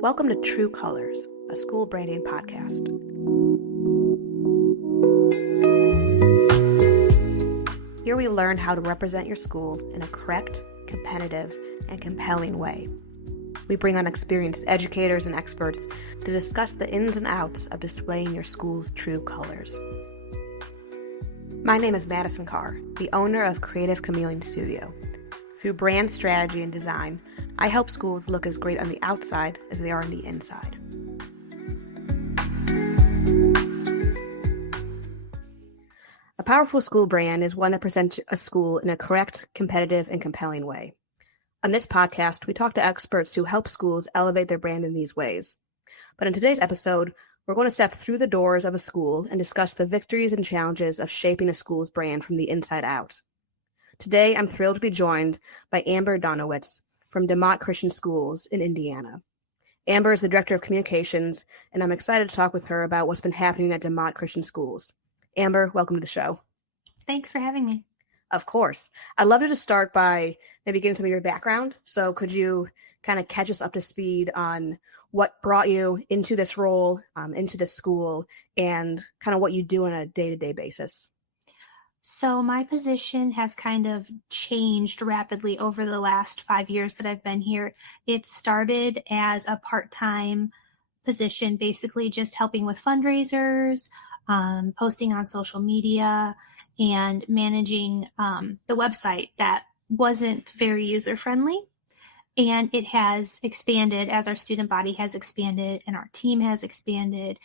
Welcome to True Colors, a school branding podcast. Here we learn how to represent your school in a correct, competitive, and compelling way. We bring on experienced educators and experts to discuss the ins and outs of displaying your school's true colors. My name is Madison Carr, the owner of Creative Chameleon Studio. Through brand strategy and design, I help schools look as great on the outside as they are on the inside. A powerful school brand is one that presents a school in a correct, competitive, and compelling way. On this podcast, we talk to experts who help schools elevate their brand in these ways. But in today's episode, we're going to step through the doors of a school and discuss the victories and challenges of shaping a school's brand from the inside out. Today, I'm thrilled to be joined by Amber Donnowitz from Demotte Christian Schools in Indiana. Amber is the Director of Communications, and I'm excited to talk with her about what's been happening at Demotte Christian Schools. Amber, welcome to the show. Thanks for having me. Of course. I'd love to just start by maybe getting some of your background. So could you kind of catch us up to speed on what brought you into this role, into this school, and kind of what you do on a day-to-day basis? So my position has kind of changed rapidly over the last 5 years that I've been here. It started as a part-time position, basically just helping with fundraisers, posting on social media, and managing the website that wasn't very user-friendly. And it has expanded as our student body has expanded and our team has expanded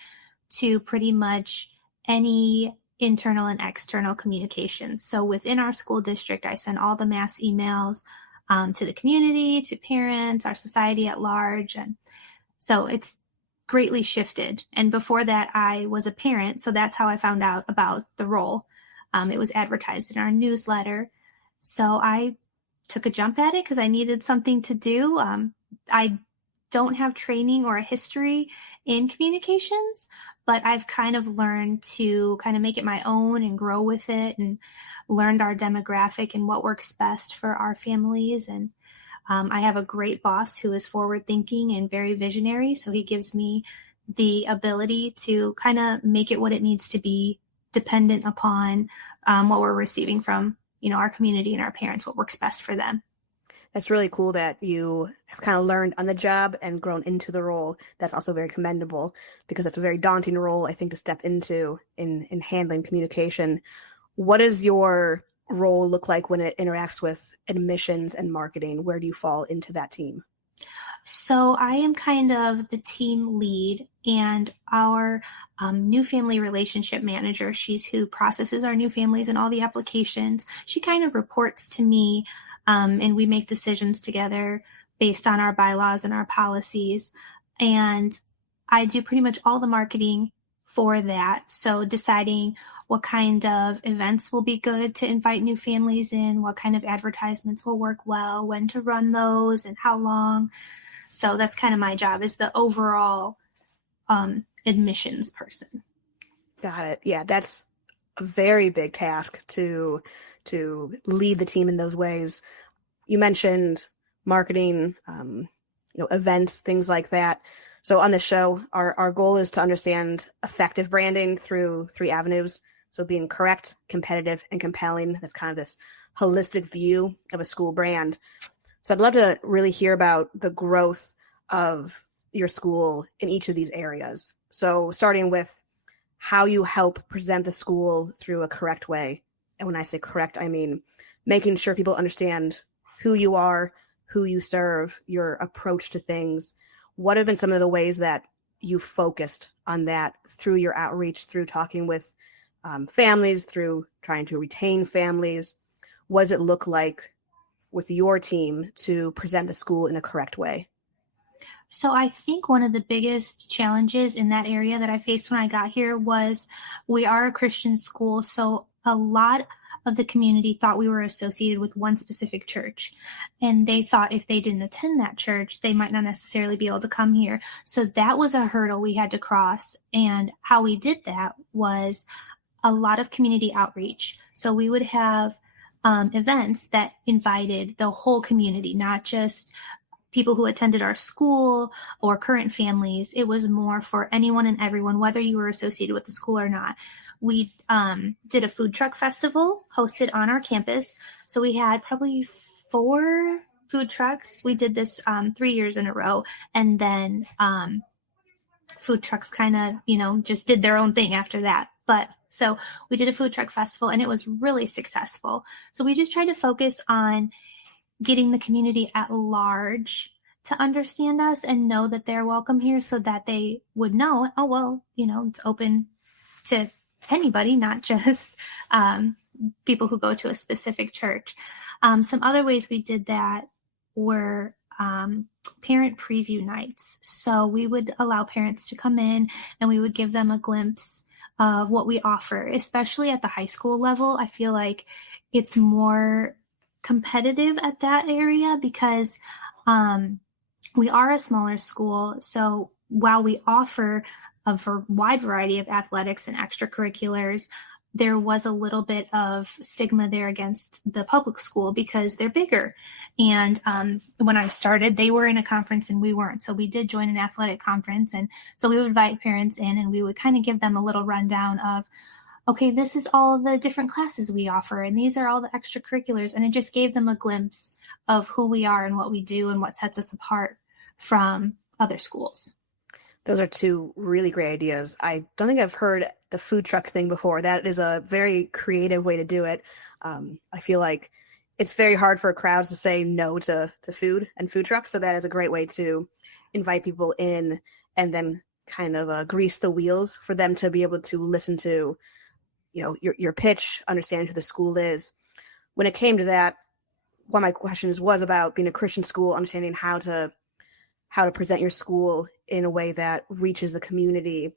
to pretty much any internal and external communications. So within our school district, I send all the mass emails to the community, to parents, our society at large. And so it's greatly shifted. And before that, I was a parent. So that's how I found out about the role. It was advertised in our newsletter. So I took a jump at it because I needed something to do. I don't have training or a history in communications, but I've kind of learned to kind of make it my own and grow with it and learned our demographic and what works best for our families. And I have a great boss who is forward thinking and very visionary. So he gives me the ability to kind of make it what it needs to be, dependent upon what we're receiving from, our community and our parents, what works best for them. That's really cool that you have kind of learned on the job and grown into the role. That's also very commendable because it's a very daunting role, I think, to step into in handling communication. What does your role look like when it interacts with admissions and marketing? Where do you fall into that team? So I am kind of the team lead and our new family relationship manager. She's who processes our new families and all the applications. She kind of reports to me and we make decisions together based on our bylaws and our policies. And I do pretty much all the marketing for that. So deciding what kind of events will be good to invite new families in, what kind of advertisements will work well, when to run those and how long. So that's kind of my job, is the overall admissions person. Got it. Yeah, that's a very big task to lead the team in those ways. You mentioned marketing, events, things like that. So on the show, our goal is to understand effective branding through 3 avenues. So being correct, competitive, and compelling. That's kind of this holistic view of a school brand. So I'd love to really hear about the growth of your school in each of these areas. So starting with how you help present the school through a correct way. And when I say correct, I mean making sure people understand who you are, who you serve, your approach to things. What have been some of the ways that you focused on that through your outreach, through talking with families, through trying to retain families? What does it look like with your team to present the school in a correct way? So I think one of the biggest challenges in that area that I faced when I got here was we are a Christian school. So a lot of the community thought we were associated with one specific church. And they thought if they didn't attend that church, they might not necessarily be able to come here. So that was a hurdle we had to cross. And how we did that was a lot of community outreach. So we would have events that invited the whole community, not just people who attended our school or current families. It was more for anyone and everyone, whether you were associated with the school or not. We did a food truck festival hosted on our campus. So we had probably 4 food trucks. We did this 3 years in a row. And then food trucks kind of, just did their own thing after that. But so we did a food truck festival and it was really successful. So we just tried to focus on getting the community at large to understand us and know that they're welcome here, so that they would know, oh, well, it's open to anybody, not just people who go to a specific church. Some other ways we did that were parent preview nights. So we would allow parents to come in and we would give them a glimpse of what we offer, especially at the high school level. I feel like it's more competitive at that area because we are a smaller school. So while we offer a wide variety of athletics and extracurriculars, there was a little bit of stigma there against the public school because they're bigger. And when I started, they were in a conference and we weren't. So we did join an athletic conference. And so we would invite parents in and we would kind of give them a little rundown of, okay, this is all the different classes we offer, and these are all the extracurriculars. And it just gave them a glimpse of who we are and what we do and what sets us apart from other schools. Those are 2 really great ideas. I don't think I've heard the food truck thing before. That is a very creative way to do it. I feel like it's very hard for crowds to say no to food and food trucks. So that is a great way to invite people in and then kind of grease the wheels for them to be able to listen to, your pitch, understand who the school is. When it came to that, one of my questions was about being a Christian school, understanding how to present your school in a way that reaches the community.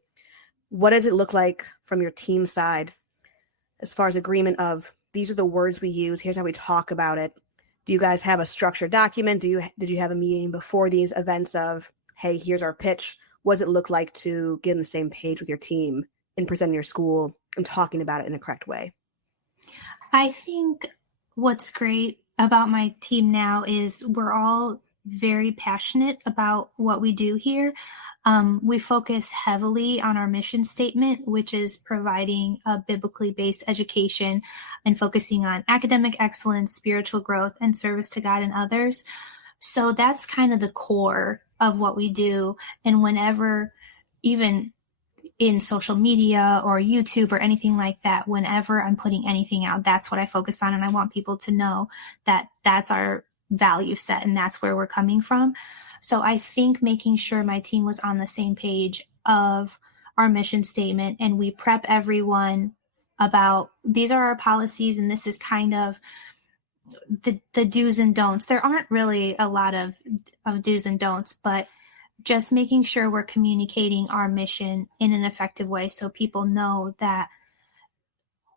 What does it look like from your team side as far as agreement of these are the words we use, here's how we talk about it? Do you guys have a structured document? Did you have a meeting before these events of, hey, here's our pitch? What does it look like to get on the same page with your team in presenting your school and talking about it in a correct way? I think what's great about my team now is we're all very passionate about what we do here. We focus heavily on our mission statement, which is providing a biblically based education and focusing on academic excellence, spiritual growth, and service to God and others. So that's kind of the core of what we do. And whenever, even in social media or YouTube or anything like that, whenever I'm putting anything out, that's what I focus on. And I want people to know that that's our value set and that's where we're coming from. So I think making sure my team was on the same page of our mission statement, and we prep everyone about these are our policies and this is kind of the do's and don'ts. There aren't really a lot of do's and don'ts, but just making sure we're communicating our mission in an effective way so people know that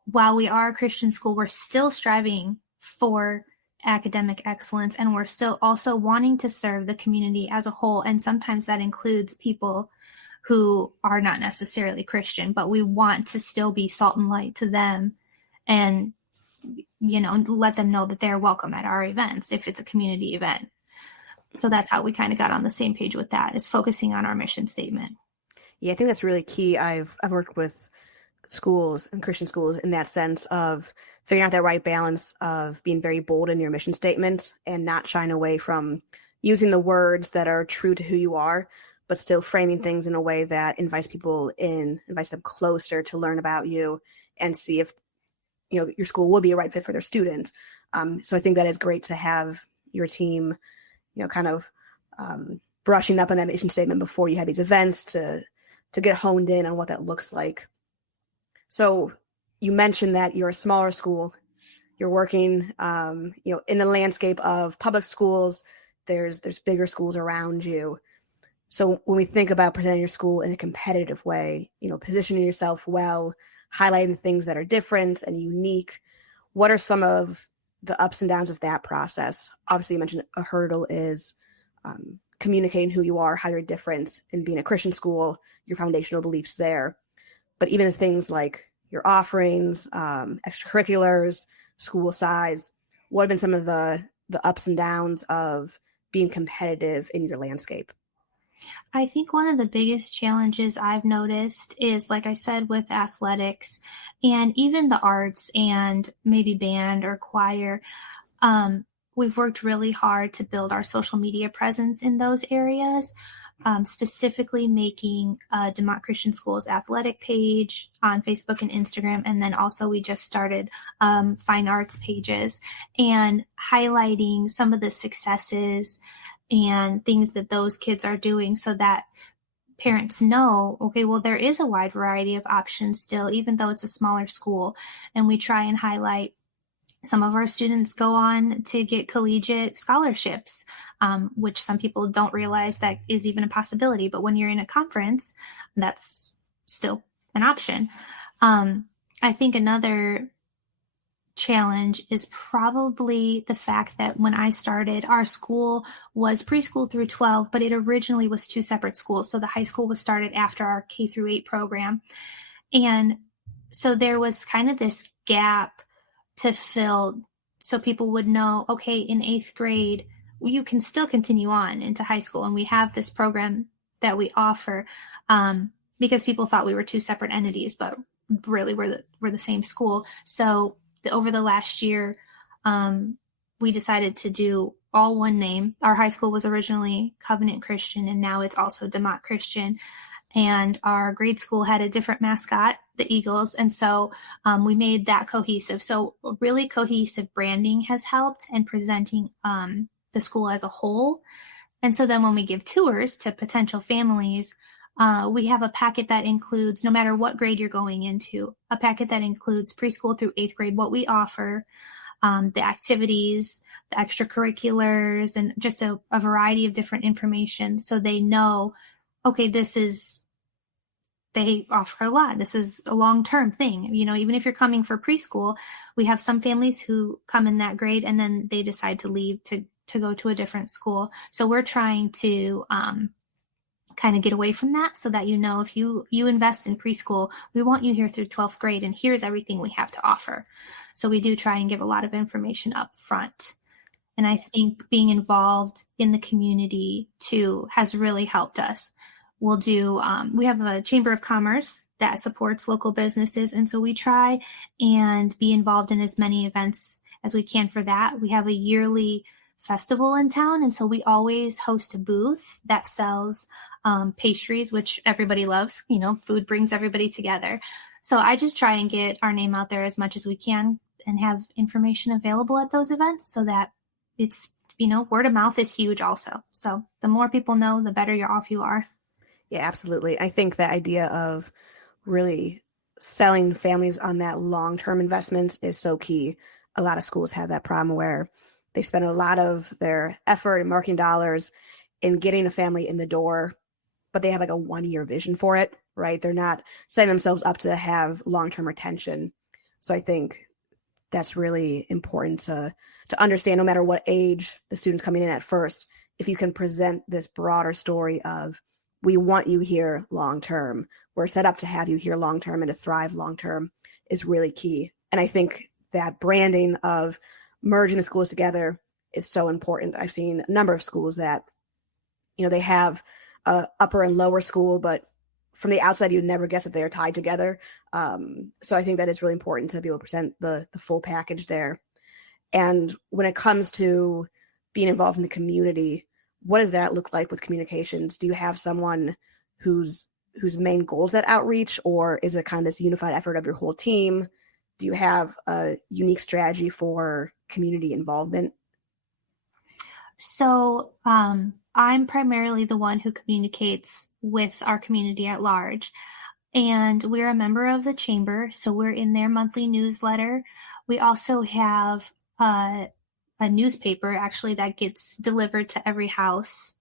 while we are a Christian school, we're still striving for academic excellence, and we're still also wanting to serve the community as a whole. And sometimes that includes people who are not necessarily Christian, but we want to still be salt and light to them and, let them know that they're welcome at our events if it's a community event. So that's how we kind of got on the same page with that, is focusing on our mission statement. Yeah, I think that's really key. I've worked with schools and Christian schools in that sense of figuring out that right balance of being very bold in your mission statement and not shying away from using the words that are true to who you are, but still framing things in a way that invites people in, invites them closer to learn about you and see if your school will be a right fit for their students. So I think that is great to have your team kind of brushing up on that mission statement before you have these events to get honed in on what that looks like. So you mentioned that you're a smaller school. You're working, in the landscape of public schools. There's bigger schools around you. So when we think about presenting your school in a competitive way, positioning yourself well, highlighting things that are different and unique, what are some of the ups and downs of that process? Obviously, you mentioned a hurdle is communicating who you are, how you're different, and being a Christian school, your foundational beliefs there. But even the things like your offerings, extracurriculars, school size, what have been some of the ups and downs of being competitive in your landscape? I think one of the biggest challenges I've noticed is, like I said, with athletics and even the arts and maybe band or choir. We've worked really hard to build our social media presence in those areas, specifically making Demotte Christian Schools athletic page on Facebook and Instagram. And then also we just started fine arts pages and highlighting some of the successes and things that those kids are doing so that parents know, okay, well, there is a wide variety of options still, even though it's a smaller school. And we try and highlight some of our students go on to get collegiate scholarships, which some people don't realize that is even a possibility. But when you're in a conference, that's still an option. I think another challenge is probably the fact that when I started, our school was preschool through 12, but it originally was two separate schools. So the high school was started after our K through 8 program. And so there was kind of this gap to fill so people would know, okay, in 8th grade, you can still continue on into high school. And we have this program that we offer because people thought we were two separate entities, but really we're the same school. So over the last year, we decided to do all one name. Our high school was originally Covenant Christian, and now it's also Demotte Christian. And our grade school had a different mascot, the Eagles. And so we made that cohesive. So really cohesive branding has helped in presenting the school as a whole. And so then when we give tours to potential families, we have a packet that includes, no matter what grade you're going into, a packet that includes preschool through 8th grade, what we offer, the activities, the extracurriculars, and just a variety of different information. So they know, okay, they offer a lot. This is a long-term thing. You know, even if you're coming for preschool, we have some families who come in that grade and then they decide to leave to go to a different school. So we're trying to kind of get away from that so that, you know, if you invest in preschool, we want you here through 12th grade and here's everything we have to offer. So we do try and give a lot of information up front. And I think being involved in the community too has really helped us. We'll do, we have a Chamber of Commerce that supports local businesses. And so we try and be involved in as many events as we can for that. We have a yearly festival in town. And so we always host a booth that sells pastries, which everybody loves. You know, food brings everybody together. So I just try and get our name out there as much as we can and have information available at those events so that it's, you know, word of mouth is huge also. So the more people know, the better you're off you are. Yeah, absolutely. I think the idea of really selling families on that long-term investment is so key. A lot of schools have that problem where they spend a lot of their effort and marketing dollars in getting a family in the door, but they have like a 1-year vision for it, right? They're not setting themselves up to have long-term retention. So I think that's really important to understand, no matter what age the student's coming in at first, if you can present this broader story of, we want you here long-term, we're set up to have you here long-term and to thrive long-term is really key. And I think that branding of merging the schools together is so important. I've seen a number of schools that, you know, they have upper and lower school, but from the outside, you'd never guess that they're tied together. So I think that is really important to be able to present the full package there. And when it comes to being involved in the community, what does that look like with communications? Do you have someone whose main goal is that outreach, or is it kind of this unified effort of your whole team? Do you have a unique strategy for community involvement? So I'm primarily the one who communicates with our community at large. And we're a member of the chamber, so we're in their monthly newsletter. We also have a newspaper, actually, that gets delivered to every house,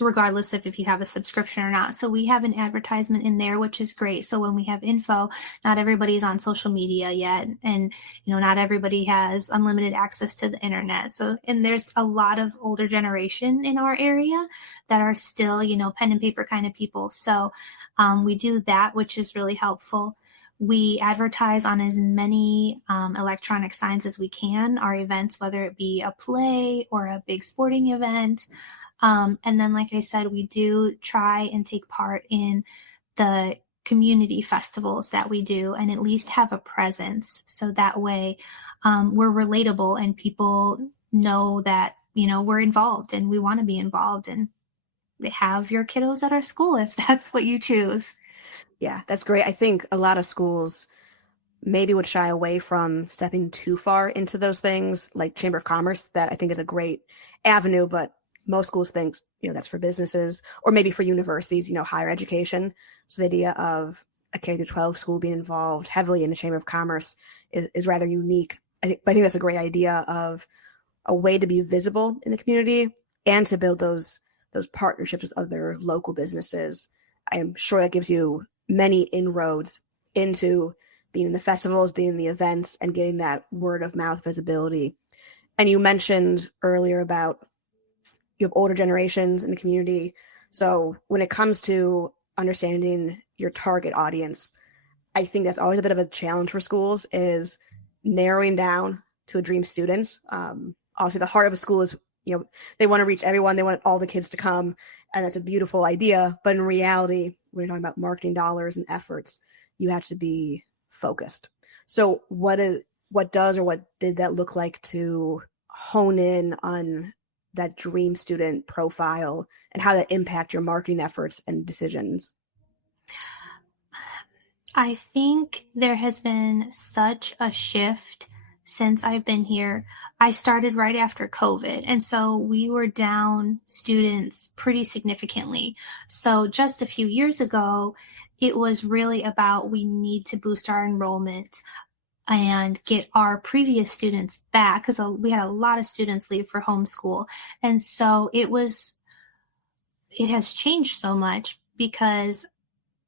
regardless of if you have a subscription or not. So we have an advertisement in there, which is great. So when we have info, not everybody's on social media yet. And, you know, not everybody has unlimited access to the internet. So, and there's a lot of older generation in our area that are still, you know, pen and paper kind of people. So we do that, which is really helpful. We advertise on as many electronic signs as we can, our events, whether it be a play or a big sporting event. And then, like I said, we do try and take part in the community festivals that we do and at least have a presence. So that way we're relatable and people know that, we're involved and we want to be involved and have your kiddos at our school if that's what you choose. Yeah, that's great. I think a lot of schools maybe would shy away from stepping too far into those things, like Chamber of Commerce, that I think is a great avenue, but most schools think, that's for businesses or maybe for universities, higher education. So the idea of a K through 12 school being involved heavily in the Chamber of Commerce is rather unique. But I think that's a great idea of a way to be visible in the community and to build those partnerships with other local businesses. I am sure that gives you many inroads into being in the festivals, being in the events, and getting that word of mouth visibility. And you mentioned earlier about you have older generations in the community. So when it comes to understanding your target audience, I think that's always a bit of a challenge for schools is narrowing down to a dream student. Obviously, the heart of a school is, they want to reach everyone. They want all the kids to come. And that's a beautiful idea. But in reality, when you're talking about marketing dollars and efforts, you have to be focused. So what does or what did that look like to hone in on that dream student profile and how that impact your marketing efforts and decisions? I think there has been such a shift since I've been here. I started right after COVID, and so we were down students pretty significantly. So just a few years ago, it was really about we need to boost our enrollment and get our previous students back because we had a lot of students leave for homeschool. And so it has changed so much because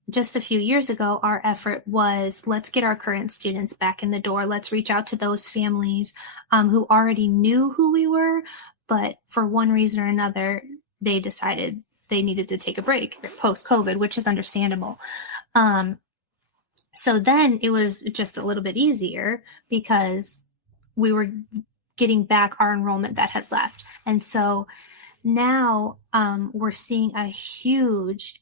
just a few years ago, our effort was let's get our current students back in the door. Let's reach out to those families who already knew who we were, but for one reason or another, they decided they needed to take a break post-COVID, which is understandable. So then it was just a little bit easier because we were getting back our enrollment that had left. And so now we're seeing a huge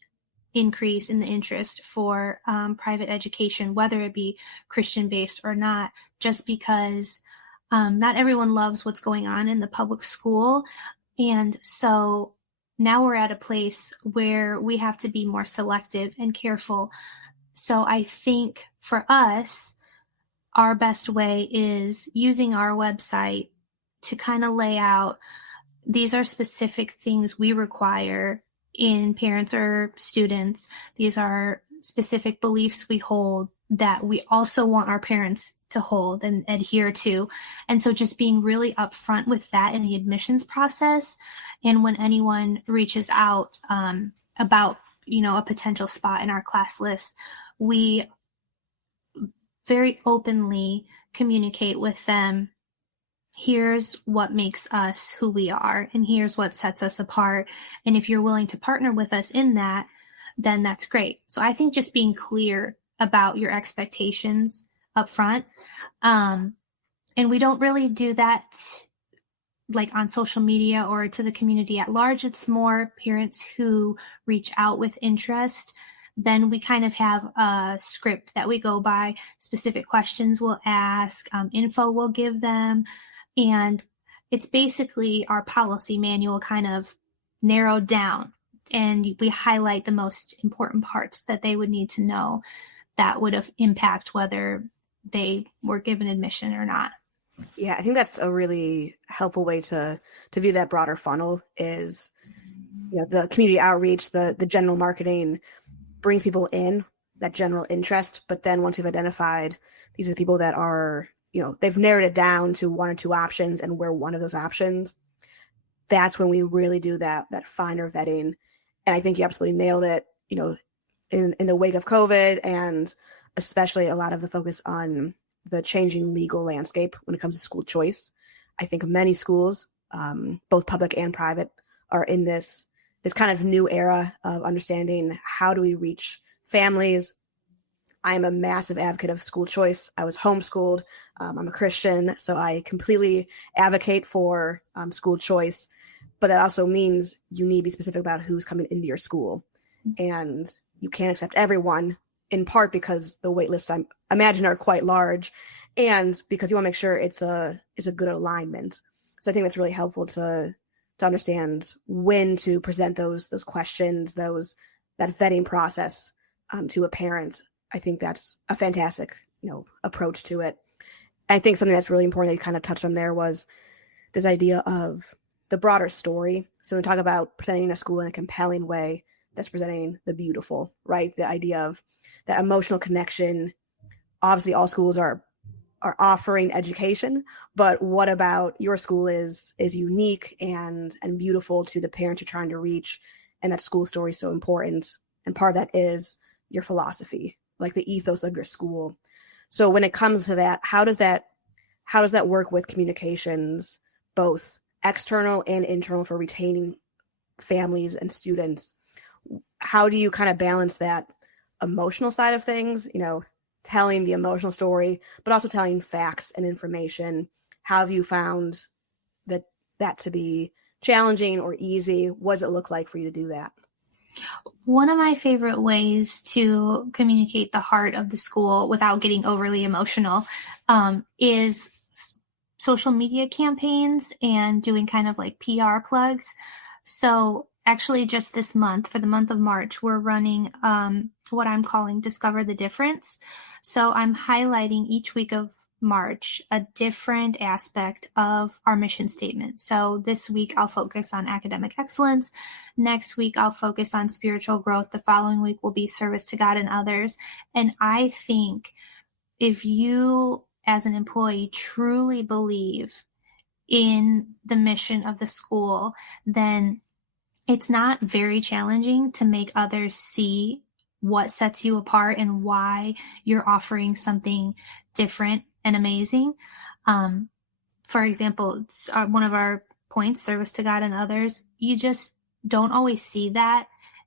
increase in the interest for private education, whether it be Christian-based or not, just because not everyone loves what's going on in the public school. And so now we're at a place where we have to be more selective and careful. So I think for us, our best way is using our website to kind of lay out, these are specific things we require in parents or students. These are specific beliefs we hold that we also want our parents to hold and adhere to. And so just being really upfront with that in the admissions process. And when anyone reaches out about, a potential spot in our class list, we very openly communicate with them, here's what makes us who we are, and here's what sets us apart. And if you're willing to partner with us in that, then that's great. So I think just being clear about your expectations up front. And we don't really do that like on social media or to the community at large. It's more parents who reach out with interest. Then we kind of have a script that we go by, specific questions we'll ask, info we'll give them. And it's basically our policy manual kind of narrowed down. And we highlight the most important parts that they would need to know that would have impact whether they were given admission or not. Yeah, I think that's a really helpful way to view that broader funnel is, the community outreach, the general marketing brings people in, that general interest. But then once you've identified these are the people that are, they've narrowed it down to one or two options and we're one of those options, that's when we really do that finer vetting. And I think you absolutely nailed it, in the wake of COVID and especially a lot of the focus on the changing legal landscape when it comes to school choice. I think many schools, both public and private, are in this kind of new era of understanding how do we reach families, I'm a massive advocate of school choice. I was homeschooled. I'm a Christian, so I completely advocate for school choice. But that also means you need to be specific about who's coming into your school. And you can't accept everyone, in part because the wait lists, I imagine, are quite large, and because you want to make sure it's a good alignment. So I think that's really helpful to understand when to present those questions, that vetting process to a parent. I think that's a fantastic, approach to it. I think something that's really important that you kind of touched on there was this idea of the broader story. So when we talk about presenting a school in a compelling way, that's presenting the beautiful, right? The idea of that emotional connection. Obviously, all schools are offering education, but what about your school is unique and beautiful to the parents you're trying to reach, and that school story is so important. And part of that is your philosophy, like the ethos of your school. So when it comes to that, how does that work with communications, both external and internal, for retaining families and students? How do you kind of balance that emotional side of things, telling the emotional story, but also telling facts and information? How have you found that to be challenging or easy? What does it look like for you to do that? One of my favorite ways to communicate the heart of the school without getting overly emotional is social media campaigns and doing kind of like PR plugs. So actually just this month, for the month of March, we're running what I'm calling Discover the Difference. So I'm highlighting each week of March a different aspect of our mission statement. So this week I'll focus on academic excellence. Next week I'll focus on spiritual growth. The following week will be service to God and others. And I think if you as an employee truly believe in the mission of the school, then it's not very challenging to make others see what sets you apart and why you're offering something different and amazing. For example, one of our points, service to God and others, you just don't always see that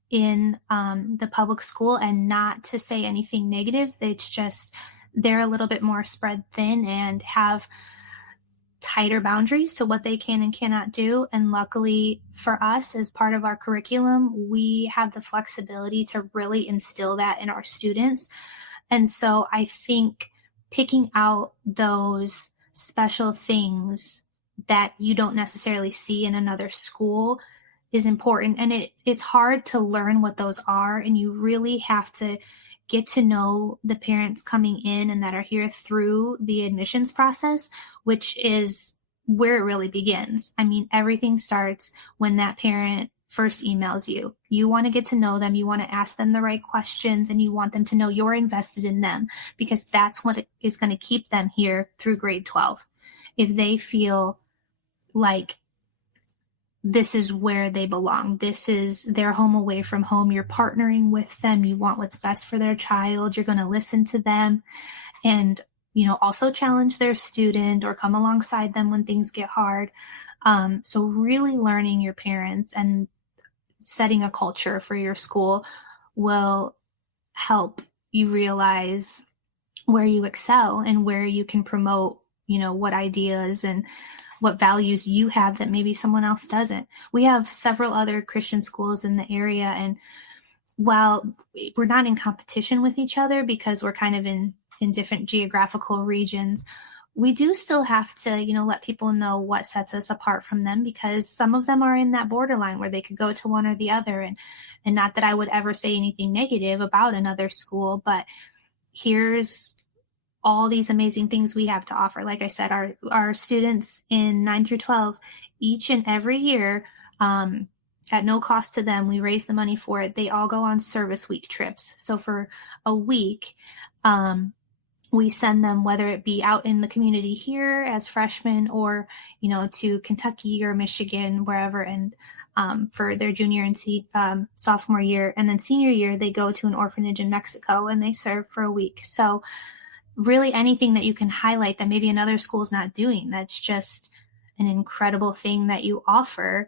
in the public school. And not to say anything negative, it's just they're a little bit more spread thin and have tighter boundaries to what they can and cannot do. And luckily for us, as part of our curriculum, we have the flexibility to really instill that in our students. And so I think picking out those special things that you don't necessarily see in another school is important. And it's hard to learn what those are. And you really have to get to know the parents coming in and that are here through the admissions process, which is where it really begins. I mean, everything starts when that parent first emails you. You want to get to know them. You want to ask them the right questions, and you want them to know you're invested in them, because that's what is going to keep them here through grade 12. If they feel like this is where they belong, this is their home away from home, you're partnering with them, you want what's best for their child, you're going to listen to them, and also challenge their student or come alongside them when things get hard. So really learning your parents and setting a culture for your school will help you realize where you excel and where you can promote, what ideas and what values you have that maybe someone else doesn't. We have several other Christian schools in the area, and while we're not in competition with each other because we're kind of in different geographical regions, we do still have to, let people know what sets us apart from them, because some of them are in that borderline where they could go to one or the other. And not that I would ever say anything negative about another school, but here's all these amazing things we have to offer. Like I said, our students in 9 through 12, each and every year, at no cost to them, we raise the money for it. They all go on service week trips. So for a week, we send them, whether it be out in the community here as freshmen or, to Kentucky or Michigan, wherever. And for their junior and sophomore year. And then senior year, they go to an orphanage in Mexico and they serve for a week. So really anything that you can highlight that maybe another school is not doing, that's just an incredible thing that you offer,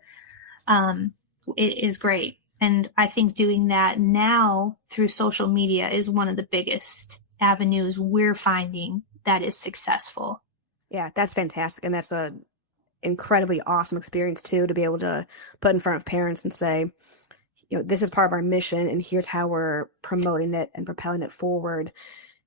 it is great. And I think doing that now through social media is one of the biggest avenues we're finding that is successful. Yeah, that's fantastic. And that's a incredibly awesome experience too, to be able to put in front of parents and say, this is part of our mission and here's how we're promoting it and propelling it forward.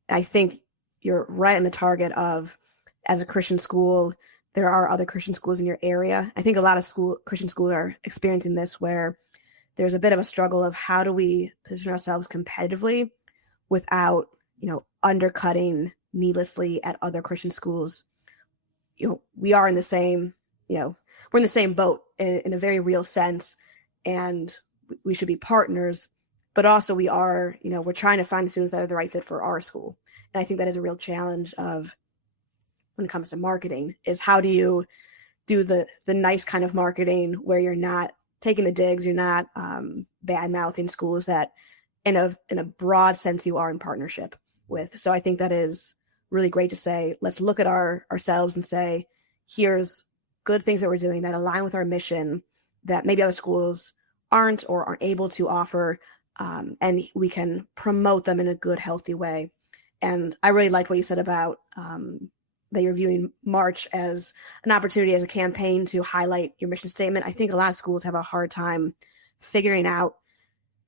And I think you're right on the target of, as a Christian school, there are other Christian schools in your area. I think a lot of Christian schools are experiencing this, where there's a bit of a struggle of how do we position ourselves competitively without, undercutting needlessly at other Christian schools. We are in the same, we're in the same boat in a very real sense, and we should be partners, but also we are, we're trying to find the students that are the right fit for our school. And I think that is a real challenge of, when it comes to marketing, is how do you do the nice kind of marketing where you're not taking the digs, you're not bad mouthing schools that in a broad sense you are in partnership with. So I think that is really great to say, let's look at ourselves and say, here's good things that we're doing that align with our mission that maybe other schools aren't or aren't able to offer, and we can promote them in a good, healthy way. And I really liked what you said about that you're viewing March as an opportunity, as a campaign to highlight your mission statement. I think a lot of schools have a hard time figuring out,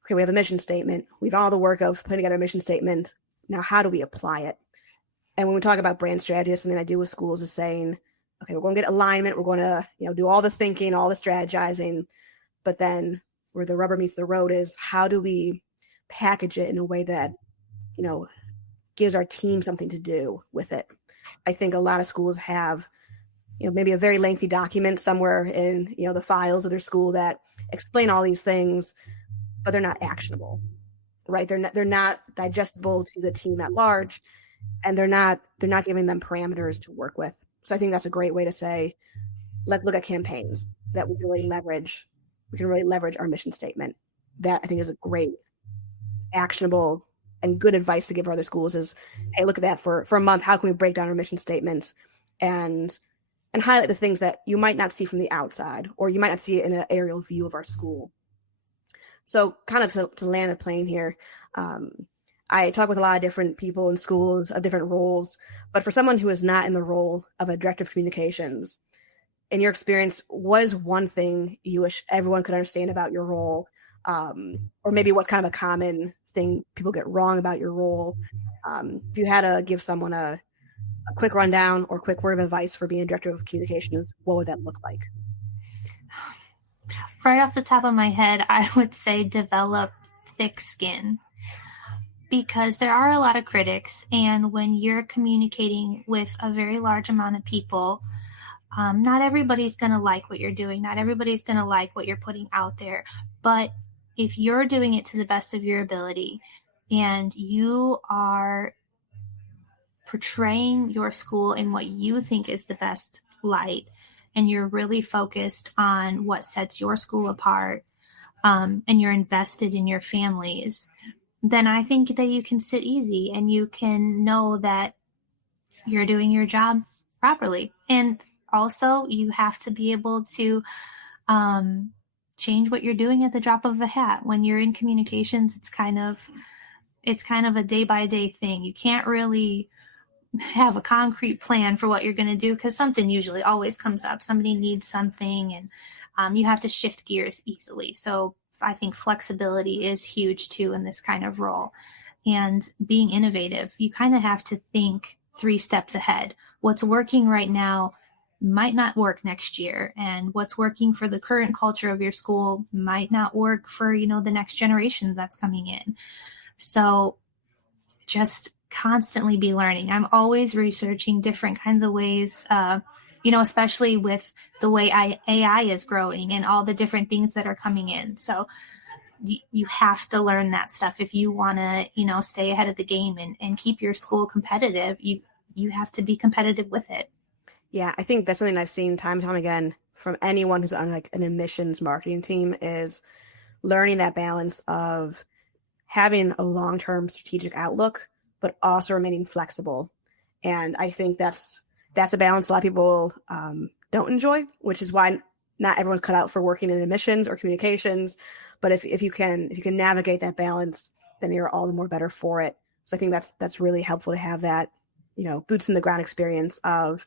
okay, we have a mission statement. We've done all the work of putting together a mission statement. Now, how do we apply it? And when we talk about brand strategy, that's something I do with schools, is saying, okay, we're going to get alignment. We're going to, do all the thinking, all the strategizing, but then where the rubber meets the road is, how do we package it in a way that, gives our team something to do with it? I think a lot of schools have, maybe a very lengthy document somewhere in, the files of their school that explain all these things, but they're not actionable, right? They're not digestible to the team at large, and they're not giving them parameters to work with. So I think that's a great way to say, let's look at campaigns that we can really leverage. We can really leverage our mission statement. That I think is a great, actionable, and good advice to give other schools is, hey, look at that for a month. How can we break down our mission statements and highlight the things that you might not see from the outside, or you might not see it in an aerial view of our school? So kind of to land the plane here, I talk with a lot of different people in schools of different roles, but for someone who is not in the role of a director of communications, in your experience, what is one thing you wish everyone could understand about your role? Or maybe what's kind of a common thing people get wrong about your role? If you had to give someone a quick rundown or quick word of advice for being a director of communications, what would that look like? Right off the top of my head, I would say develop thick skin, because there are a lot of critics, and when you're communicating with a very large amount of people, not everybody's going to like what you're doing. Not everybody's going to like what you're putting out there. But if you're doing it to the best of your ability and you are portraying your school in what you think is the best light, and you're really focused on what sets your school apart, and you're invested in your families, then I think that you can sit easy and you can know that you're doing your job properly. And also, you have to be able to change what you're doing at the drop of a hat. When you're in communications, it's kind of a day-by-day thing. You can't really have a concrete plan for what you're going to do, because something usually always comes up. Somebody needs something, and you have to shift gears easily. So I think flexibility is huge too in this kind of role. And being innovative, you kind of have to think 3 steps ahead. What's working right now might not work next year, and what's working for the current culture of your school might not work for, the next generation that's coming in. So just constantly be learning. I'm always researching different kinds of ways, especially with the way AI is growing and all the different things that are coming in. So you have to learn that stuff if you want to, stay ahead of the game and keep your school competitive. You have to be competitive with it. Yeah, I think that's something I've seen time and time again from anyone who's on like an admissions marketing team, is learning that balance of having a long-term strategic outlook, but also remaining flexible. And I think that's a balance a lot of people don't enjoy, which is why not everyone's cut out for working in admissions or communications, but if you can navigate that balance, then you're all the more better for it. So I think that's really helpful to have that, boots in the ground experience of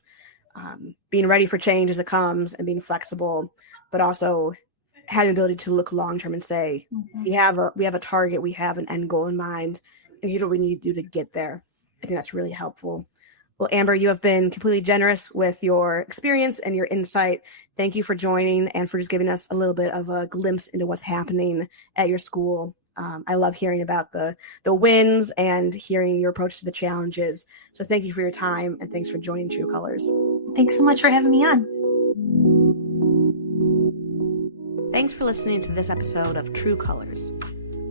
being ready for change as it comes and being flexible, but also having the ability to look long term and say, we have a target, we have an end goal in mind, and here's what we need to do to get there. I think that's really helpful. Well, Amber, you have been completely generous with your experience and your insight. Thank you for joining and for just giving us a little bit of a glimpse into what's happening at your school. I love hearing about the wins and hearing your approach to the challenges. So thank you for your time, and thanks for joining True Colors. Thanks so much for having me on. Thanks for listening to this episode of True Colors.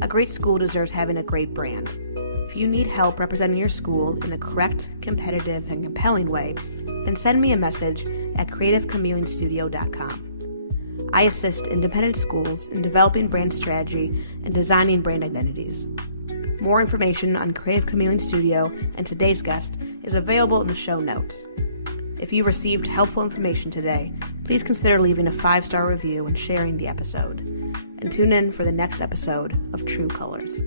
A great school deserves having a great brand. If you need help representing your school in a correct, competitive, and compelling way, then send me a message at creativechameleonstudio.com. I assist independent schools in developing brand strategy and designing brand identities. More information on Creative Chameleon Studio and today's guest is available in the show notes. If you received helpful information today, please consider leaving a 5-star review and sharing the episode. And tune in for the next episode of True Colors.